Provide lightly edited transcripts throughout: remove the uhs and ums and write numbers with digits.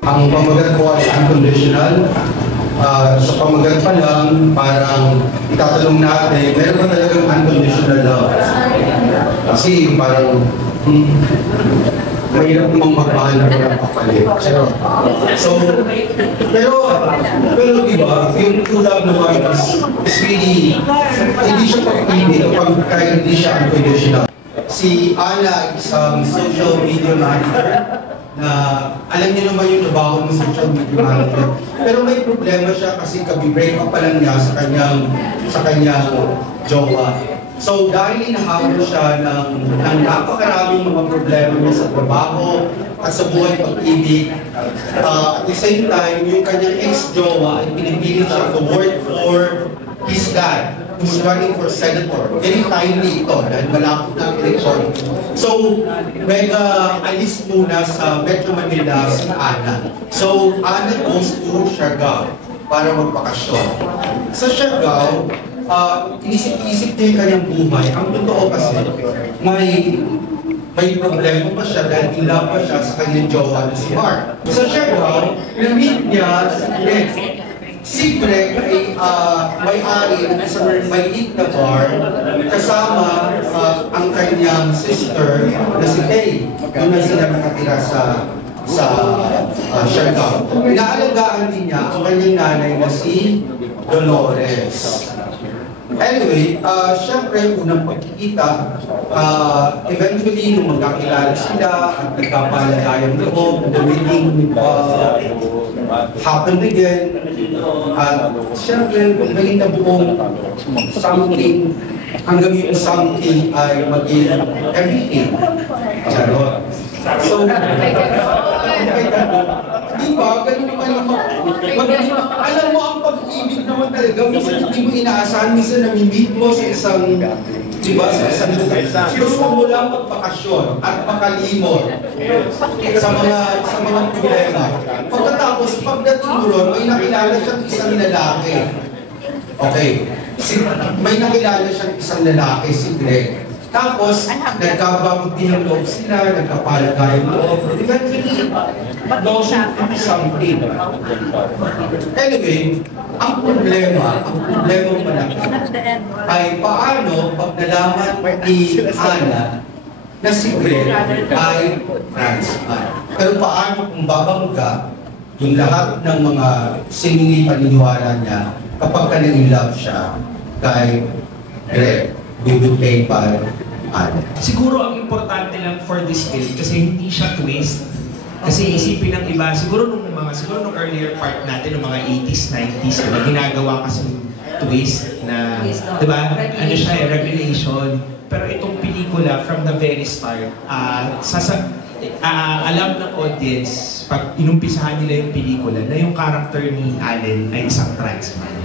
Ang pamagat ko ay unconditional. Sa pamagat pa lang, parang itatanong natin, meron ba talagang unconditional love? Kasi parang, mahirap namang magmahal na walang kapalit. Pero diba, yung true love naman is really, hindi siya pag-ibig kahit hindi siya unconditional. Si Ana, isang social media manager, na alam niyo naman yung trabaho ng social media manager. Pero may problema siya kasi kabi-break up pa lang niya sa kanyang jowa. So dahil inahabol siya ng napakaraming mga problema niya sa trabaho at sa buhay pag-ibig, at the same time, yung kanyang ex-jowa ay pinipilit siya to work for his dad, who's running for senator. Very timely ito dahil malapit na ang eleksyon. So, alis muna sa Metro Manila si Ana. So, Ana goes to Siargao para magpakasyon. Sa Siargao, inisip-isip niya yung kanyang buhay. Ang totoo kasi, may problema pa siya dahil in-love pa siya sa kanyang jowa na si Mark. Sa Siargao, na-meet niya si Greg. Si Greg ay may-ari ng isang maliit na bar kasama ang kanyang sister na si Tay. Doon na sila nakatira sa Siargao. Inaalagaan din niya ang kanyang nanay na si Dolores. Anyway, syempre, unang pagkikita, eventually, nung magkakilala sila at nagkapalagayang loob, the meeting happened again. At syempre, naging na buong something, hanggang yung something ay maging everything. Charot. So, di ba, ganun naman alam mo, ang pag-ibig naman talaga, minsan hindi mo inaasahan, minsan nami-meet mo sa isang, di ba, sa isang lugar. Gusto mo lang magpakasyon at makalimot sa mga problema. Pagkatapos, pagdating mo ron, may nakilala siyang isang lalaki. Okay. May nakilala siyang isang lalaki, si Greg. Tapos, nagkababutihan loob sila, nagkapalagayang loob. Eventually, losing to something. Anyway, ang problema malaki ay paano pag nalaman ni Ana na si Greg ay trans man. Pero paano kung babangga yung lahat ng mga seemingly paniniwala niya kapag ka-in-love siya kay Greg? Bibigay pa Ana. Siguro ang importante lang for this film kasi hindi siya twist. Kasi isipin ng iba, siguro nung earlier part natin, nung mga 80s, 90s, diba, ginagawa kasi twist na, diba, ano siya, revelation. Pero itong pelikula, from the very start, alam ng audience, pag inumpisahan nila yung pelikula, na yung character ni Allen ay isang trans man.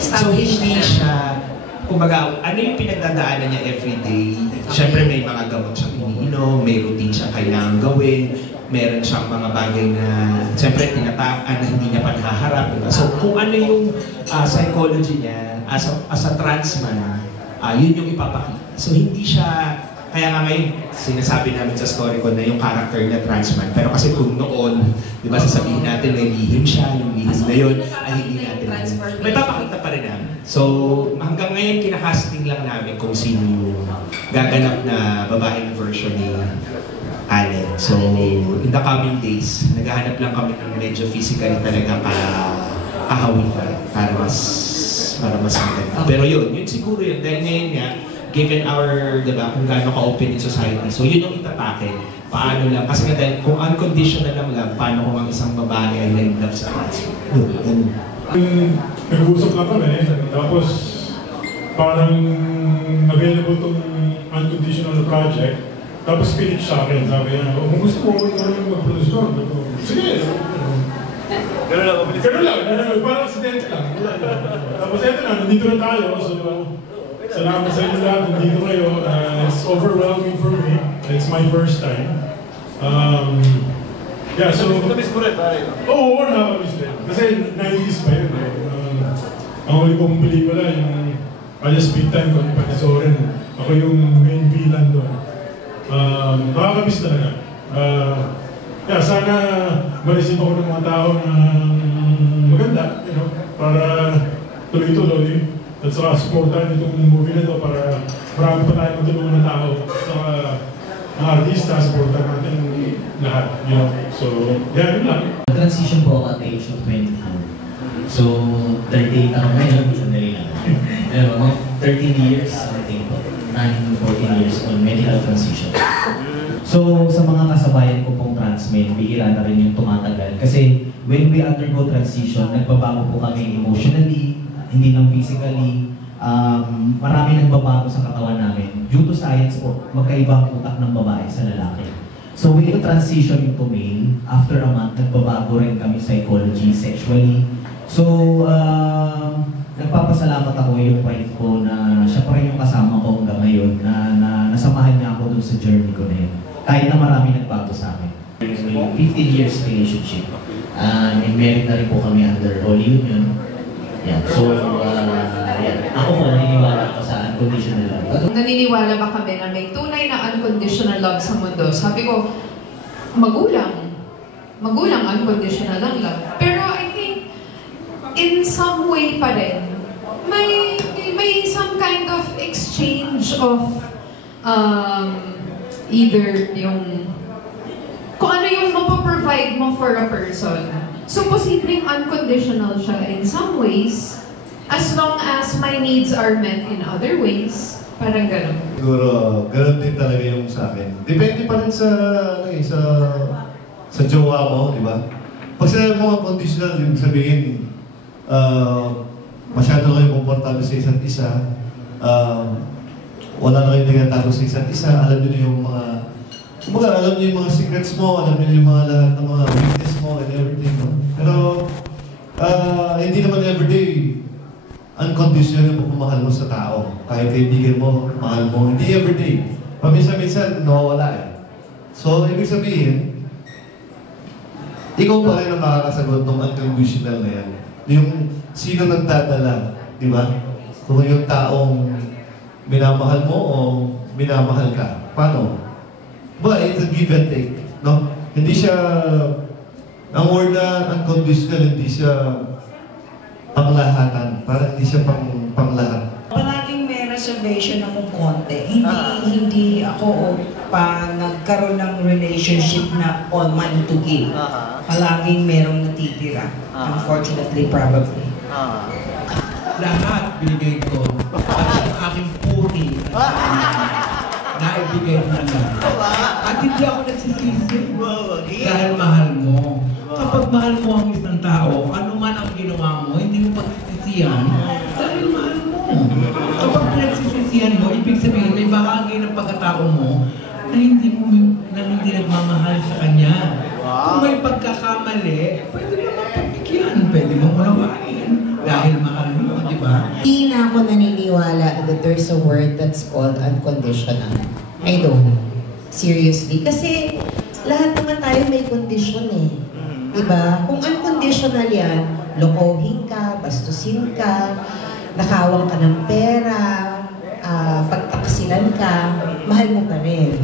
So hindi siya, kumbaga, ano yung pinagdadaanan niya everyday? Siyempre may mga gamot siyang iniinom, may routine siyang kailangan gawin, meron siyang mga bagay na siyempre tinatakaan na hindi niya paghaharap. So kung ano yung psychology niya as a trans man, yun yung ipapakita. So hindi siya, kaya nga ngayon sinasabi namin sa story ko na yung character niya trans man. Pero kasi kung noon, di ba sasabihin natin may lihim siya, yung lihim na yun, ay hindi natin. May papakita pa rin namin. So hanggang ngayon kinakasting lang namin kung sino yung gaganap na babaeng version ni Allen. So, in the coming days, naghahanap lang kami ng medyo physically talaga kahawin para mas maganda. Pero yun siguro yun. Dahil ngayon nga, given our, diba, kung gaano ka-open in society, so yun yung itatake. Paano lang, kasi nga dahil kung unconditional lang, paano kung ang isang babae ay na-love sa trans? Nag-uusap na kami, tapos parang available tong unconditional project. Tapos pinitch sa akin, sabi niya, kung gusto mo, ikaw lang mag-produce doon. Sige, gano'n lang, parang accident lang. Tapos eto na, nandito na tayo, so salamat sa inyo lahat, nandito kayo. It's overwhelming for me, it's my first time. Yeah, so... Nakamiss mo rin, pare? Oo, nakamiss rin. Kasi 90s pa yun. Ang huli kong pelikula, yung Alas Big Time, kung Panisoren, ako yung main villain doon. Nakakamiss talaga. Yeah, sana maisip ako ng mga tao na maganda, you know, para tuloy-tuloy. At saka supportan itong movie na ito para marami pa tayo matulungan ng tao. Saka mga artista, supportan natin lahat, you know. So, yeah, yun lang. Transition po ako at the age of 24. So, 38 ako ngayon, sandali lang. Pero mga 13 years, something po. 9-14 years on medical transition. So, sa mga kasabayan ko pong transmen, bihira na rin yung tumatagal. Kasi when we undergo transition, nagbabago po kami emotionally, hindi lang physically. Marami nagbabago sa katawan namin. Due to science po, magkaiba ang utak ng babae sa lalaki. So when you transition into male, after a month, nagbabago rin kami psychology, sexually. So, nagpapasalamat ako yung wife ko na siya pa rin yung kasama ko hanggang ngayon, na nasamahan niya ako dun sa journey ko na yun. Kahit na marami nagbago sa akin. 15 years relationship. Married na rin po kami under Holy Union. Yeah. So, ako po naniniwala ako sa unconditional love. Naniniwala ba kami na may tunay na unconditional love sa mundo? Sabi ko, magulang unconditional ang love. Pero I think, in some way pa rin, may some kind of exchange of either yung kung ano yung mapaprovide mo for a person. So, posibleng unconditional siya in some ways, as long as my needs are met in other ways. Parang gano'n. Siguro, gano'n din talaga yung sa akin. Depende pa rin sa jowa mo, di ba? Pag sinabi mo ang conditional, yung sabihin, masyado kayo komportable sa isa't isa, wala na kayo nagatago sa isa't isa, alam niyo yung mga alam niyo yung mga secrets mo, alam niyo yung mga lahat ng mga weakness mo and everything. No? Pero, hindi naman everyday unconditional yung pagmamahal mo sa tao. Kahit kaibigan mo, mahal mo, hindi everyday. Paminsan-minsan, nawawala eh. So, ibig sabihin, ikaw pa rin ang makakasagot ng unconditional na yan. Yung sino nagdadala, di ba? Kung yung taong minamahal mo o minamahal ka. Paano? But it's a give and take, no? Hindi siya, ang word na unconditional, hindi siya panglahatan. Parang hindi siya panglahat. Palaging may reservation akong konti. Hindi ako pa nagkaroon ng relationship na all money to give. Palaging merong natitira. Unfortunately, probably. Lahat binigay ko. At ang aking puri naibigay mo na lang. At hindi ako nagsisisi dahil mahal mo. Kapag mahal mo ang isang tao, ano man ang ginawa mo, hindi mo pagsisisihan dahil mahal mo. Kapag pinagsisisihan mo, ibig sabihin may bahagi ng pagkatao mo na hindi nagmamahal sa kanya. Kung may pagkakamali, pwede mo mapagpigyan, pwede mo unawain dahil mahal mo, di ba? Hindi na ako naniniwala that there's a word that's called unconditional. I don't. Seriously. Kasi lahat naman tayo may condition eh. Diba? Kung unconditional yan, lokohin ka, bastusin ka, nakawang ka ng pera, pagtaksilan ka, mahal mo pa rin.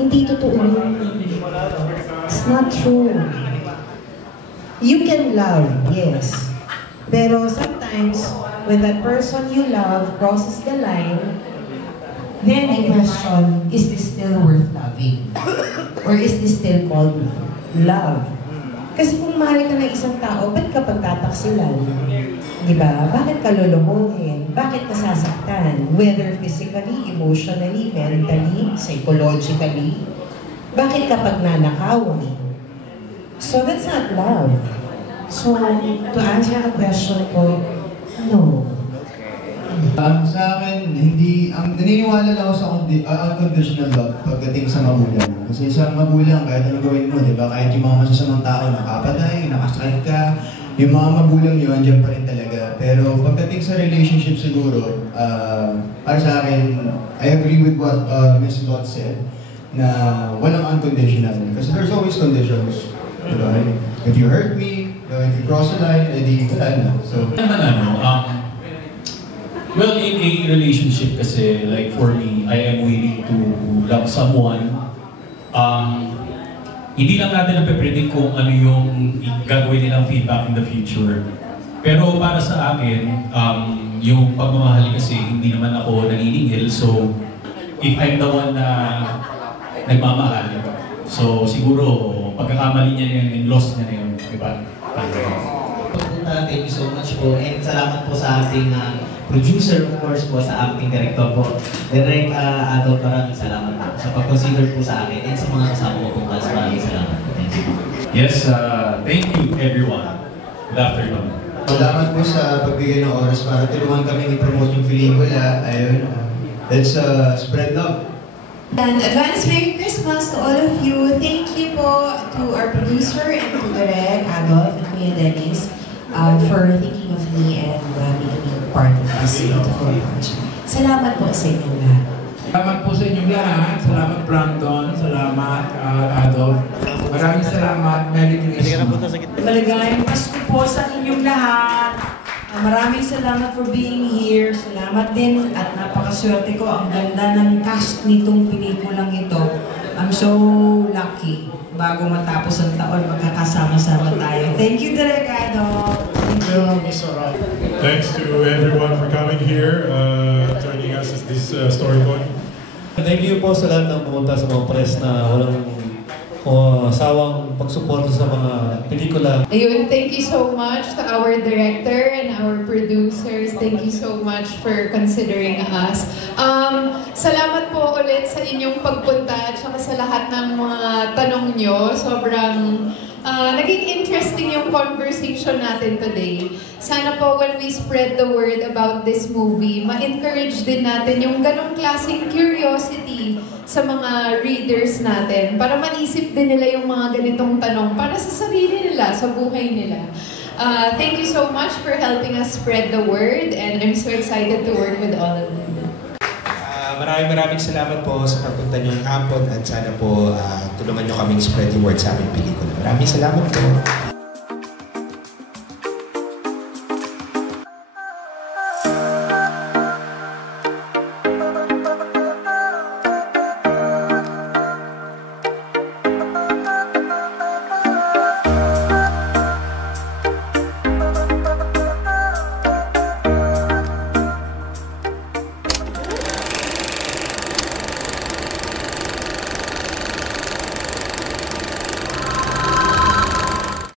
Hindi totoo yun. It's not true. You can love, yes. Pero sometimes, when that person you love crosses the line, then I question, is this still worth loving? Or is this still called love? Kasi kung mahal ka ng isang tao, ba't ka pagtataksilan? Diba? Bakit ka lulukuhin? Bakit ka sasaktan? Whether physically, emotionally, mentally, psychologically. Bakit ka pagnanakawan? So that's not love. So, to answer the question ko, no. Sa akin, naniniwala lang ako sa unconditional love pagdating sa magulang. Kasi sa magulang, kahit ano gawin mo, di ba? Kahit yung mga masasamang tao, nakapatay, nakasakit ka, yung mga magulang nyo, andyan pa rin talaga. Pero pagdating sa relationship siguro, para sa akin, I agree with what Ms. Lot said, na walang unconditional. Kasi there's always conditions. Diba? If you hurt me, if you cross the line, edi wala na. So, well, in a relationship kasi, like for me, I am willing to love someone hindi lang natin nape-predict kung ano yung gagawin nilang feedback in the future. Pero para sa akin, yung pagmamahal kasi hindi naman ako naniningil. So, if I'm the one na nagmamahal, so siguro pagkakamali niya na yun, yung loss niya na yun, di ba? Thank you so much po. And salamat po sa ating producer, of course po, sa acting director po. Direk Adolf, maraming salamat po sa pag-consider po sa akin and sa mga kasama ko po. Maraming salamat po. Thank you. Yes, thank you everyone. Good afternoon. Salamat po sa pagbigay ng oras para tulungan kami i-promote yung pelikula. Ayun, let's spread love. And advance Merry Christmas to all of you. Thank you po to our producer and to Direk Adolf and Kuya Dennis for thinking of me and making me part of this beautiful project. Salamat po sa inyong lahat. Salamat po sa inyong lahat. Salamat Brandon. Salamat Adolf. Maraming salamat. Merry Christmas. Maligayang Pasko po sa inyong lahat. Maraming salamat for being here. Salamat din at napakaswerte ko. Ang ganda ng cast nitong pelikulang ito. I'm so lucky. Bago matapos ang taon, magkakasama-sama tayo. Thank you, Direk Adolf. Thank you. Thanks to everyone for coming here, joining us as this storyboard. Thank you po sa lahat ng pumunta sa mga press na walang sawang pagsuporta sa mga pelikula. Ayun, thank you so much to our director and our producers. Thank you so much for considering us. Salamat po ulit sa inyong pagpunta at saka sa lahat ng mga tanong nyo. Sobrang naging interesting yung conversation natin today. Sana po when we spread the word about this movie, ma-encourage din natin yung ganong klaseng curiosity sa mga readers natin para maisip din nila yung mga ganitong tanong para sa sarili nila, sa buhay nila. Thank you so much for helping us spread the word and I'm so excited to work with all of you. Maraming salamat po sa pagpunta niyo ng hapon at sana po tulungan niyo kaming spread the word sa aming pelikula. Maraming salamat po.